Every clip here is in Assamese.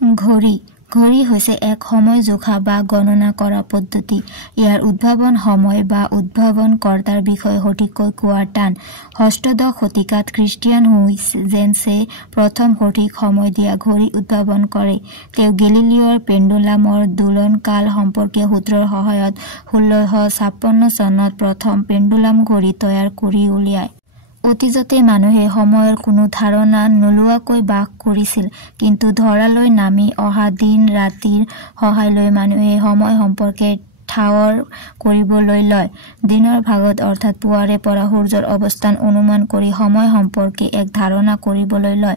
ঘড়ি ঘড়ি হৈছে এক সময় জোখা বা গণনা কৰা পদ্ধতি। ইয়াৰ উদ্ভাৱন সময় বা উদ্ভাৱন কৰ্তাৰ বিষয়ে সঠিককৈ কোৱা টান। অষ্টদশ শতিকাত খ্ৰীষ্টিয়ান হুইজেন্সে প্ৰথম সঠিক সময় দিয়া ঘড়ি উদ্ভাৱন কৰে। তেওঁ গেলিলিঅ'ৰ পেণ্ডুলামৰ দোলনকাল সম্পৰ্কীয় সূত্ৰৰ সহায়ত 1656 চনত প্ৰথম পেণ্ডুলাম ঘড়ি তৈয়াৰ কৰি উলিয়ায়। অতীজতে মানুহে সময়ৰ কোনো ধাৰণা নোলোৱাকৈ বাস কৰিছিল, কিন্তু ধৰালৈ নামি অহা দিন ৰাতিৰ সহায় লৈ মানুহে সময় সম্পৰ্কে ঠাৱৰ কৰিবলৈ লয়। দিনৰ ভাগত অৰ্থাৎ পুৱাৰে পৰা সূৰ্যৰ অৱস্থান অনুমান কৰি সময় সম্পৰ্কে এক ধাৰণা কৰিবলৈ লয়।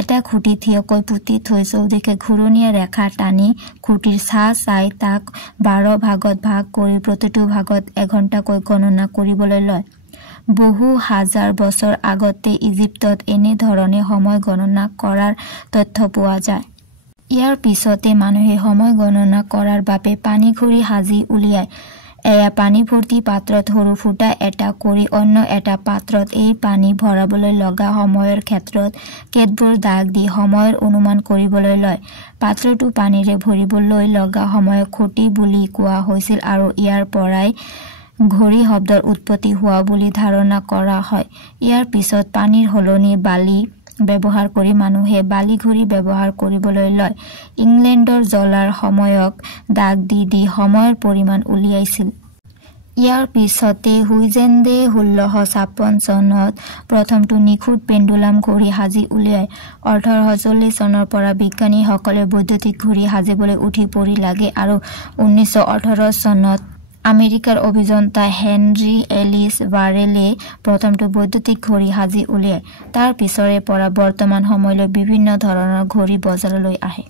এটা খুঁটি থিয়কৈ পুতি থৈ চৌদিশে ঘূৰণীয়া ৰেখা টানি খুঁটিৰ ছাঁ চাই তাক 12 ভাগত ভাগ কৰি প্ৰতিটো ভাগত এঘণ্টাকৈ গণনা কৰিবলৈ লয়। বহু হাজাৰ বছৰ আগতে ইজিপ্তত এনেধৰণে সময় গণনা কৰাৰ তথ্য পোৱা যায়। ইয়াৰ পিছতে মানুহে সময় গণনা কৰাৰ বাবে পানী ঘড়ি সাজি উলিয়ায়। এয়া পানী ভৰ্তি পাত্ৰত সৰু ফুটা এটা কৰি অন্য এটা পাত্ৰত এই পানী ভৰাবলৈ লগা সময়ৰ ক্ষেত্ৰত কেতবোৰ দাগ দি সময়ৰ অনুমান কৰিবলৈ লয়। পাত্ৰটো পানীৰে ভৰিবলৈ লগা সময়ক খুঁটি বুলি কোৱা হৈছিল আৰু ইয়াৰ পৰাই ঘড়ি শব্দৰ উৎপত্তি হোৱা বুলি ধাৰণা কৰা হয়। ইয়াৰ পিছত পানীৰ সলনি বালি ব্যৱহাৰ কৰি মানুহে বালি ঘড়ি ব্যৱহাৰ কৰিবলৈ লয়। ইংলেণ্ডৰ জলাৰ সময়ক দাগ দি দি সময়ৰ পৰিমাণ উলিয়াইছিল। ইয়াৰ পিছতে হুইজেন্সে 1656 চনত প্ৰথমটো নিখুঁত পেণ্ডুলাম ঘড়ি সাজি উলিয়ায়। 1840 চনৰ পৰা বিজ্ঞানীসকলে বৈদ্যুতিক ঘড়ি সাজিবলৈ উঠি পৰি লাগে আৰু 1918 চনত আমেৰিকাৰ অভিযন্তা হেনৰী এলিছ বাৰেলে প্ৰথমটো বৈদ্যুতিক ঘড়ি সাজি উলিয়ায়। তাৰ পিছৰে পৰা বৰ্তমান সময়লৈ বিভিন্ন ধৰণৰ ঘড়ি বজাৰলৈ আহে।